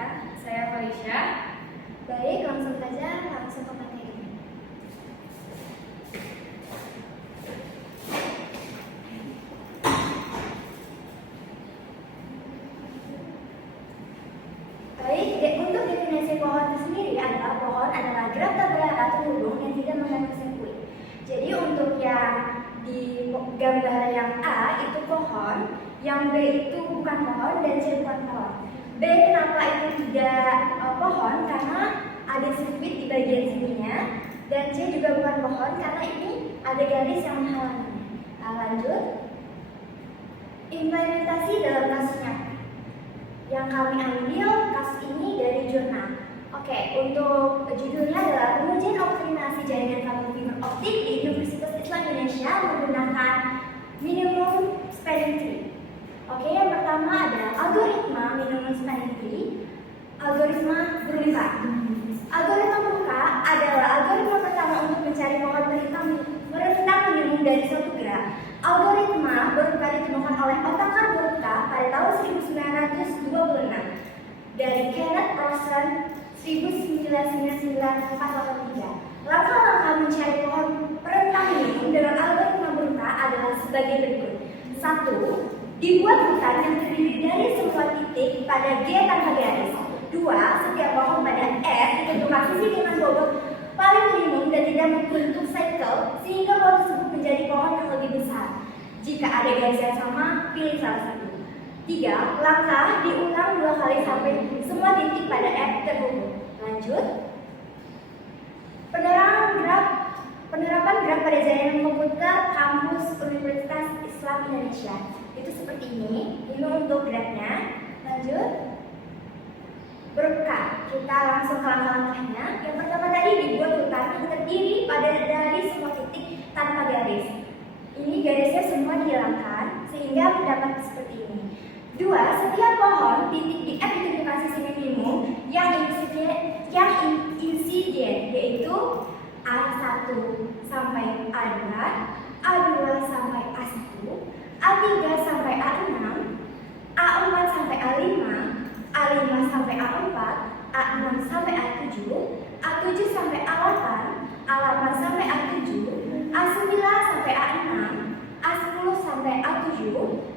perkenalkan, saya Felicia. Baik, langsung saja, langsung ke materi. Baik, untuk definisi pohon itu sendiri adalah pohon adalah gerak tak berarah terhubung yang tidak mengandung sirkuit. Jadi untuk yang di gambar yang A itu pohon, yang B itu bukan pohon dan C bukan pohon. B kenapa itu tidak pohon? Karena ada sirkuit di bagian sininya, dan C juga bukan pohon karena ini ada garis yang menghalanginya. Lanjut, implementasi dalam kasusnya. Yang kami ambil kasus ini dari jurnal. Oke, untuk judulnya adalah pengujian optimasi jaringan kabel fiber optik di Universitas Islam Indonesia menggunakan minimum spanning tree. Oke, yang pertama ada algoritma minimum spanning tree, algoritma berurutan. Algoritma berurutan adalah algoritma pertama untuk mencari pohon merentang minimum dari suatu gerak. Algoritma berurutan ditemukan oleh Otakar Berurutan pada tahun 1926 dari Kenneth Rosen 1993. Langkah-langkah mencari pohon merentang minimum dengan algoritma berurutan adalah sebagai berikut. 1. Dibuat hutan yang terdiri dari semua titik pada G tanpa garis. 2. Setiap pohon pada S ditentukan sisi dengan bobot paling minimum dan tidak membentuk cycle sehingga pohon tersebut menjadi pohon yang lebih besar. Jika ada garis yang sama, pilih salah satu. 3. Langkah diulang 2 kali sampai semua titik pada F terhubung. Lanjut. Penerapan gerak pada jaringan komputer kampus Universitas Islam Indonesia. Itu seperti ini untuk geraknya. Lanjut. Berkat, kita langsung ke langkah-langkahnya. Yang pertama tadi dibuat hutan yang terdiri dari semua titik tanpa garis. Ini garisnya semua dihilangkan sehingga mendapat seperti ini. 2. Setiap pohon titik di F ditentukan sisi minimum yang insiden yaitu A1 sampai A2, A2 sampai A1, A3 sampai A6, A4 sampai A5, A5 sampai A4, A6 sampai A7, A7 sampai A8, A8 sampai A7, A9 sampai A6, A10 sampai A7,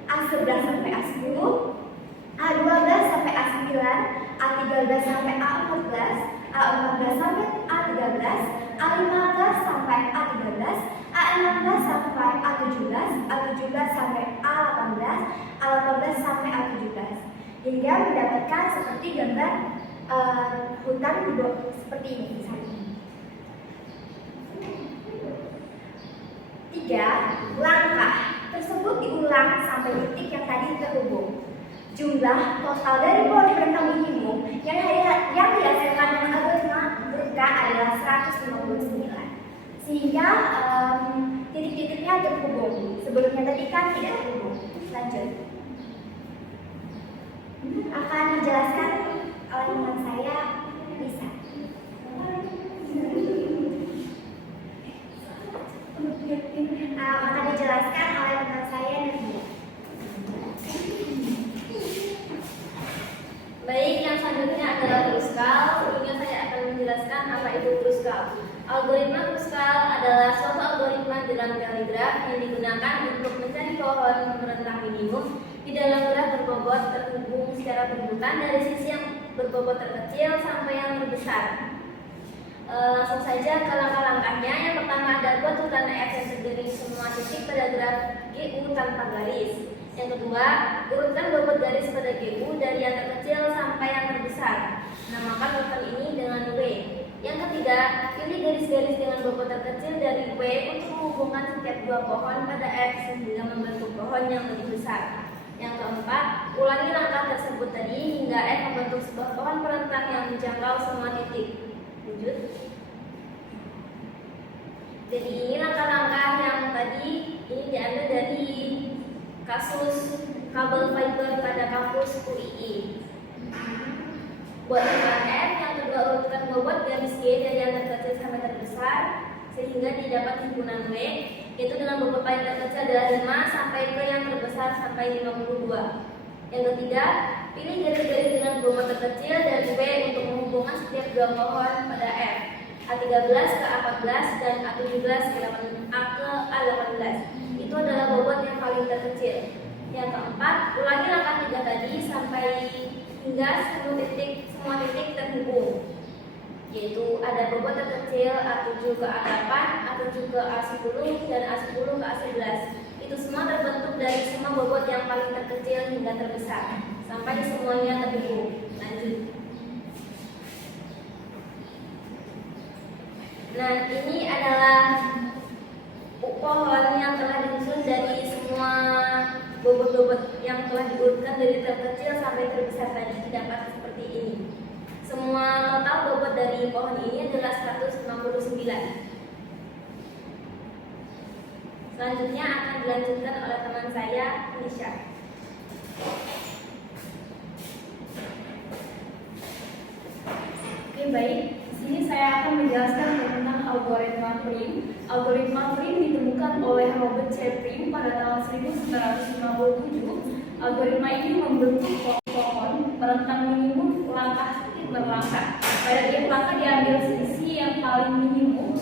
A11 sampai A10, A12 sampai A9, A13 sampai A14, A14 sampai A13, A15 sampai A13, A16 sampai A17, A17 sampai A18, A18 sampai A17. Hingga mendapatkan seperti gambar hutan seperti ini misalnya. 3. Langkah tersebut diulang sampai titik yang tadi terhubung. Jumlah total dari pohon merentang minimum yang dihasilkan dengan algoritma berurutan adalah 159. Sehingga titik-titiknya terhubung. Sebelumnya tadi kan tidak terhubung. Lanjut. Akan dijelaskan oleh teman saya, Lisa. Akan dijelaskan oleh teman saya, Nadia. Baik, yang selanjutnya adalah Kruskal. Sebelumnya saya akan menjelaskan apa itu Kruskal. Algoritma Kruskal adalah suatu algoritma dalam telegraf yang digunakan untuk mencari pohon merentang minimum di dalam graf berbobot terhubung secara berurutan dari sisi yang berbobot terkecil sampai yang terbesar. Langsung saja ke langkah-langkahnya. Yang pertama ada buat hutan F yang terdiri semua titik pada graf GU tanpa garis. Yang kedua, urutkan bobot garis pada GU dari yang terkecil sampai yang terbesar. Namakan urutan ini dengan W. Yang ketiga, pilih garis-garis dengan bobot terkecil dari W untuk menghubungkan setiap dua pohon pada F sehingga membentuk pohon yang lebih besar. Yang keempat, ulangi langkah tersebut tadi hingga F membentuk sebuah pohon merentang yang menjangkau semua titik. Lanjut. Jadi ini langkah-langkah yang tadi ini diambil dari kasus kabel fiber pada kampus UII. Buat ukuran F, yang kedua urutkan bobot garis G dari yang terkecil sampai terbesar sehingga didapat himpunan W, yaitu dengan bobot paling terkecil adalah 5 sampai ke yang terbesar sampai 52. Yang ketiga, pilih garis-garis dengan bobot terkecil dari B untuk menghubungkan setiap dua pohon pada F. A13 ke A14 dan A17 ke A18. Itu adalah bobot yang paling terkecil. Yang keempat, ulangi langkah 3 tadi sampai hingga semua titik terhubung. Yaitu ada bobot terkecil A7 ke A8, A7 ke A10, dan A10 ke A11. Itu semua terbentuk dari semua bobot yang paling terkecil hingga terbesar sampai semuanya terhubung. Lanjut. Nah, ini adalah pohon yang telah disusun dari semua bobot-bobot yang telah diurutkan dari terkecil sampai terbesar tadi, dapat seperti ini. Semua total bobot dari pohon ini adalah 159. Selanjutnya akan dilanjutkan oleh teman saya, Nisha. Oke, baik. Di sini saya akan menjelaskan tentang algoritma Prim. Algoritma Prim ditemukan oleh Robert C. Prim pada tahun 1957. Algoritma ini membentuk pohon merentang minimum langkah per langkah. Pada tiap langkah diambil sisi yang paling minimum.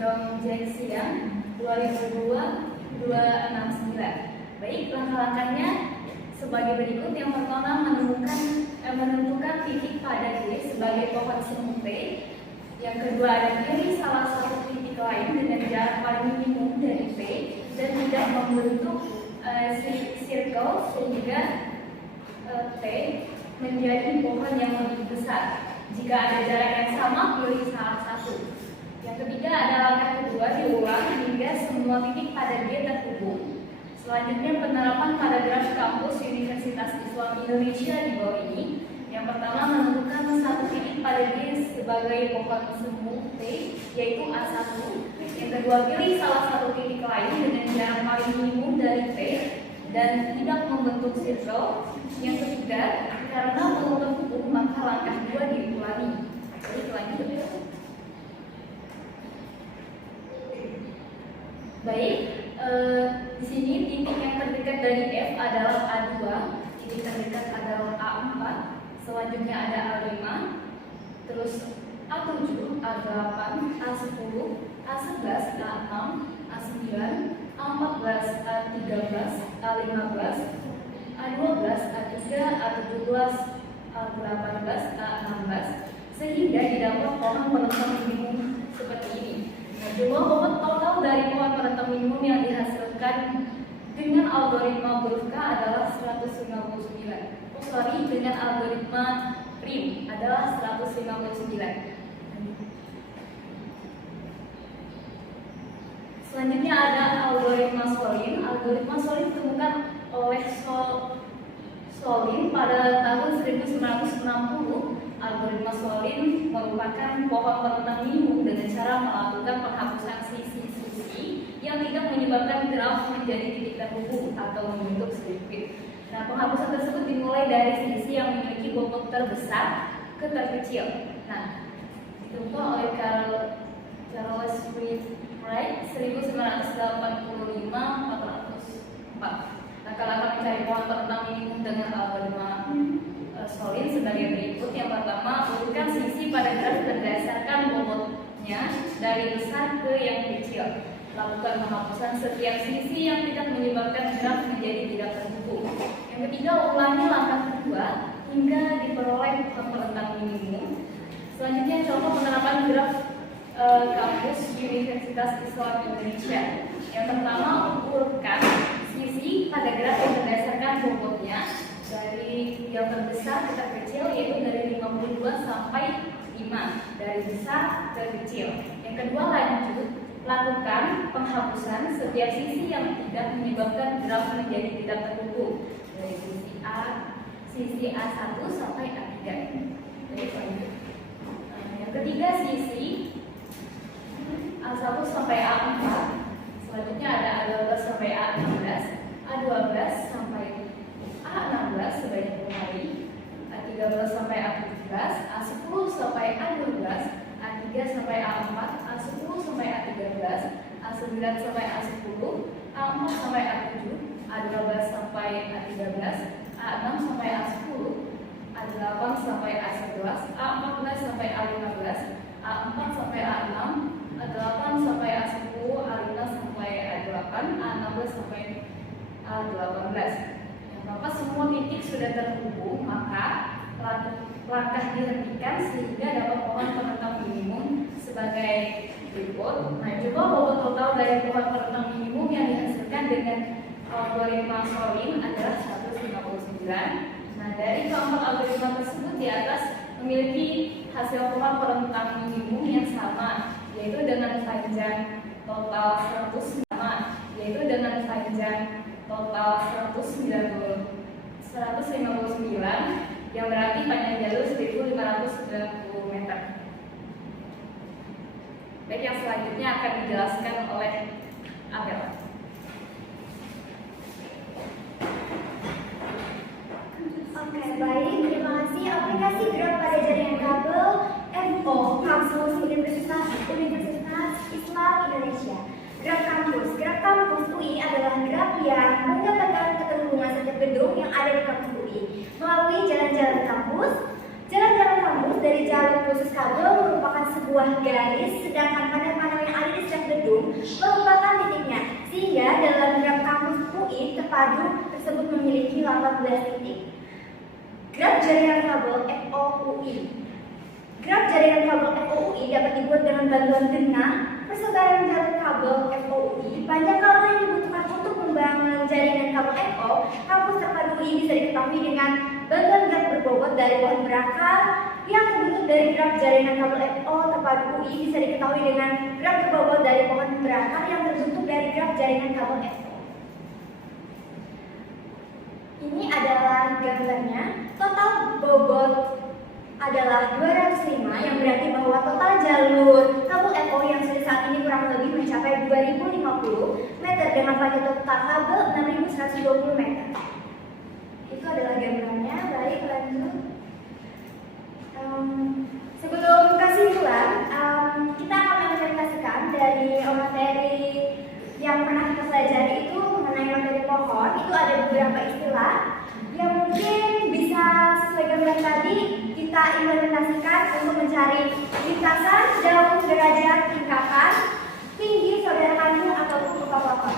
John Jackson 2002-269. Baik, langkah-langkahnya sebagai berikut. Yang pertama, menentukan titik pada D sebagai pohon semu T. Yang kedua, ada pilih salah satu titik lain dengan jarak paling minimum dari P dan tidak membentuk circle sehingga T menjadi pohon yang lebih besar. Jika ada jarak yang sama, pilih salah satu. Yang ketiga, ada langkah kedua diulang hingga semua titik pada D terhubung. Selanjutnya, penerapan pada graf kampus Universitas Islam Indonesia di bawah ini. Yang pertama, menentukan satu titik pada D sebagai pohon semu T, yaitu A1. Yang kedua, pilih salah satu titik lain dengan jarak paling minimum dari T dan tidak membentuk circle. Yang ketiga, karena belum terhubung, maka langkah 2 diulangi. Jadi lanjut. Baik, di sini titik yang terdekat dari F adalah A2, titik terdekat adalah A4, selanjutnya ada A5, terus A7, A8, A10, A11, A6, A9, A14, A13, A15, A12, A3, A17, A18, A16, sehingga didapat pohon penentang minimum seperti ini. Jumlah bobot total dari pohon penentang minimum yang dihasilkan dengan algoritma huruf K adalah 159. Dengan algoritma Prim adalah 159. Selanjutnya ada algoritma Solin. Algoritma Solin ditemukan oleh Solin pada tahun 1960. Algoritma Solin merupakan pohon penentang minimum dengan cara melakukan penghapusan sisi-sisi yang tidak menyebabkan graf menjadi titik terhubung atau membentuk sirkuit. Nah, penghapusan tersebut dimulai dari sisi yang memiliki bobot terbesar ke terkecil. Nah, ditemukan oleh Charles Wright 1985-404. Langkah-langkah mencari pohon penentang minimum dengan algoritma Solin sebagai berikut. Yang pertama, urutkan sisi pada graf berdasarkan bobotnya dari besar ke yang kecil. Lakukan penghapusan setiap sisi yang tidak menyebabkan graf menjadi tidak terhubung. Yang ketiga, ulangi langkah kedua hingga diperoleh pohon penentang minimum. Selanjutnya, contoh penerapan graf kampus Universitas Islam Indonesia. Yang pertama, urutkan sisi pada graf yang berdasarkan bobotnya dari yang terbesar ke terkecil, yaitu dari 52 sampai 5, dari besar ke kecil. Yang kedua, lakukan penghapusan setiap sisi yang tidak menyebabkan graf menjadi tidak terhubung, dari sisi A1 sampai A3. Yang ketiga, sisi A1 sampai A4. Selanjutnya ada A12 sampai A16, A12 sampai A16 sebanyak 2 kali, A13 sampai A17, A10 sampai A12, A3 sampai A4, A10 sampai A13, A9 sampai A10, A4 sampai A7, A12 sampai A13, A6 sampai A10, A8 sampai A11, A14 sampai A15, A4 sampai A6, A8 sampai A10, A5 sampai A8, A16 sampai A18. Maka semua titik sudah terhubung, maka langkah dihentikan sehingga dapat pohon penentang minimum sebagai berikut. Nah, coba bobot total dari pohon penentang minimum yang dihasilkan dengan algoritma Solin adalah 159. Nah, dari keempat algoritma tersebut di atas memiliki hasil pohon penentang minimum yang sama, yaitu dengan panjang total 100 159 yang berarti panjang jalur 1590 meter. Baik, yang selanjutnya akan dijelaskan oleh Abel. Oke, baik. Terima kasih. Aplikasi graf pada jaringan kabel MO Kampus Universitas Islam Indonesia. Graf kampus UI adalah graf yang menggambarkan keterhubungan setiap gedung yang ada di kampus UI melalui jalan-jalan kampus. Jalan-jalan kampus dari jalur khusus kabel merupakan sebuah garis, sedangkan panel-panel yang ada di setiap gedung merupakan titiknya. Sehingga dalam graf kampus UI terpadu tersebut memiliki 18 titik. Graf jaringan kabel FOUI. Graf jaringan kabel FOUI dapat dibuat dengan bantuan denah persebaran jalur kabel FOUI. Panjang kabel yang dibutuhkan untuk membangun jaringan kabel FO kampus terpadu UI bisa diketahui dengan bantuan graf berbobot dari pohon berakar yang terbentuk dari graf jaringan kabel FO terpadu UI bisa diketahui dengan graf berbobot dari pohon berakar yang terbentuk dari graf jaringan kabel FO. Ini adalah gambarnya. Total bobot adalah 205 yang berarti bahwa total jalur kabel FO yang sudah saat ini kurang lebih mencapai 2050 meter dengan panjang total kabel 6120 meter. Itu adalah gambarnya. Baik, lanjut. Sebelum kesimpulan, kita akan menginvestasikan dari materi yang pernah kita pelajari itu mengenai materi pohon. Itu ada beberapa istilah yang mungkin bisa sesuai gambar tadi kita implementasikan untuk mencari lintasan, daun, derajat, tingkatan, tinggi, saudara kandung ataupun upah-upah.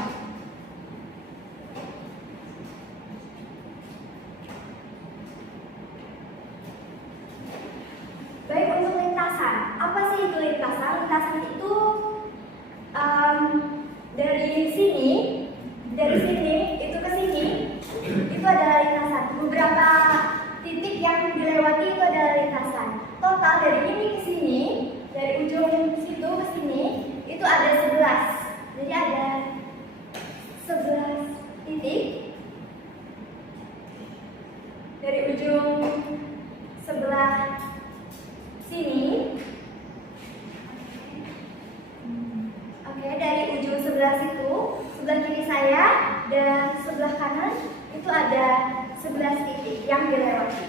Baik, untuk lintasan, apa sih itu lintasan? Lintasan itu dari sini itu ke sini itu adalah lintasan. Beberapa titik yang dilewati itu adalah lintasan. Total dari ini ke sini, dari ujung situ ke sini itu ada 11. Jadi ada 11 titik dari ujung sebelah sini. Oke, dari ujung sebelah situ, sebelah kiri saya dan sebelah kanan itu ada 11 titik yang dilewati.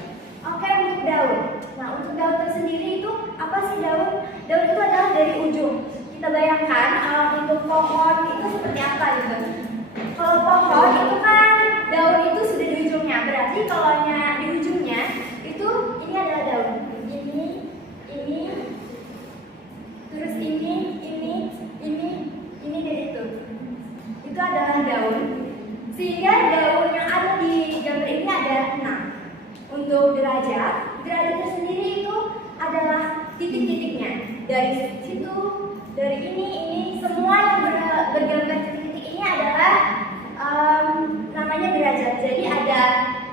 Oke, untuk daun. Nah, untuk daun tersendiri itu apa sih daun? Daun itu adalah dari ujung. Kita bayangkan untuk pohon itu seperti apa gitu. Kalau pohon itu kan daun itu sudah di ujungnya. Berarti kalau di ujungnya itu ini adalah daun. Ini, terus ini dan itu. Itu adalah daun. Sehingga daun yang ada di gambar ini ada 6. Untuk derajat tersendiri itu adalah titik-titiknya. Dari situ, dari ini, semua yang bergambar titik-titik ini adalah namanya derajat. Jadi ada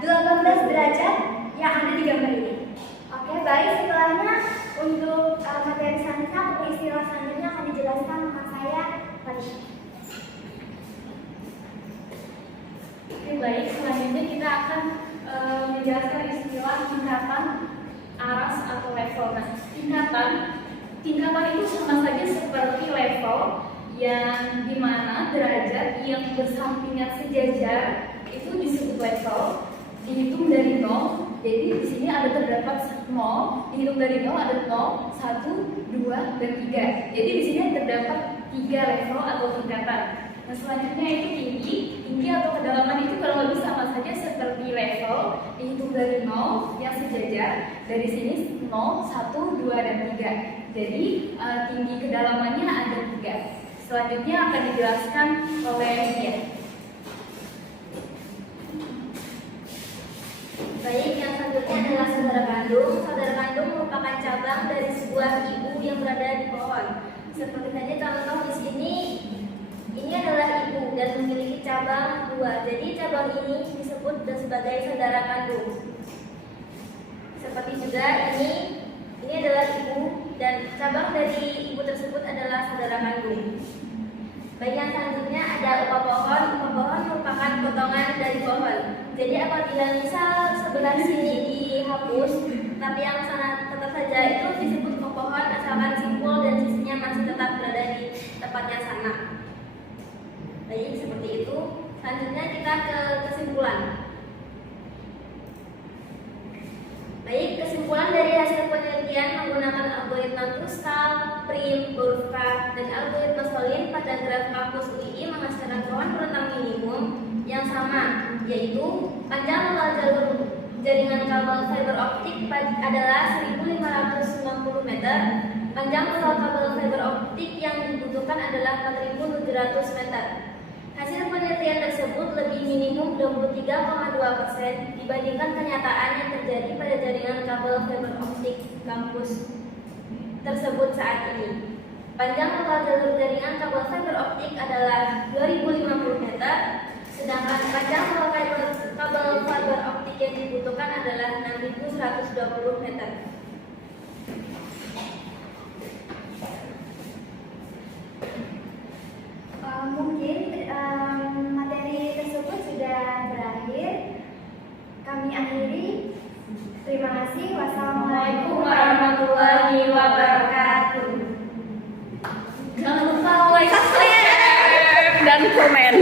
18 derajat yang ada di gambar ini. Oke, baik, setelahnya untuk materi selanjutnya atau istilah selanjutnya akan dijelaskan sama saya tadi. Baik, selanjutnya kita akan menjelaskan istilah tingkatan, aras atau level. Nah, tingkatan itu sama saja seperti level yang dimana derajat yang bersampingan sejajar itu disebut level, dihitung dari 0. Jadi di sini ada terdapat 0, dihitung dari 0 ada 0, 1, 2, dan 3. Jadi di sini terdapat 3 level atau tingkatan. Nah, selanjutnya itu tinggi atau kedalaman itu kurang lebih sama saja seperti level, dihitung dari 0 yang sejajar, dari sini 0, 1, 2, dan 3. Jadi tinggi kedalamannya ada 3. Selanjutnya akan dijelaskan oleh dia. Baik, yang selanjutnya adalah saudara kandung. Saudara kandung merupakan cabang dari sebuah ibu yang berada di pohon. Seperti saja contoh di sini, ini adalah ibu dan memiliki cabang 2. Jadi cabang ini disebut sebagai saudara kandung. Seperti juga ini adalah ibu dan cabang dari ibu tersebut adalah saudara kandung. Baik, yang selanjutnya ada upah pohon. Upah pohon merupakan potongan dari pohon. Jadi apabila misal sebelah sini dihapus, tapi yang sana tetap saja itu disebut upah pohon asalkan simpul dan sisinya masih tetap berada di tempatnya sama. Baik, seperti itu. Selanjutnya kita ke kesimpulan. Baik, kesimpulan dari hasil penelitian menggunakan algoritma Kruskal, Prim, Borovka, dan algoritma Solin pada graf kampus UII menghasilkan pohon rentang minimum yang sama, yaitu panjang total jalur jaringan kabel fiber optik adalah 1.590 meter, panjang total kabel fiber optik yang dibutuhkan adalah 4.700 meter. Hasil penelitian tersebut lebih minimum 23,2% dibandingkan kenyataan yang terjadi pada jaringan kabel fiber optik kampus tersebut saat ini. Panjang total jalur jaringan kabel fiber optik adalah 2050 meter, sedangkan panjang total kabel fiber optik yang dibutuhkan adalah 6120 meter. Mungkin materi tersebut sudah berakhir. Kami akhiri. Terima kasih. Wassalamualaikum warahmatullahi wabarakatuh. Jangan lupa like, subscribe, dan komen.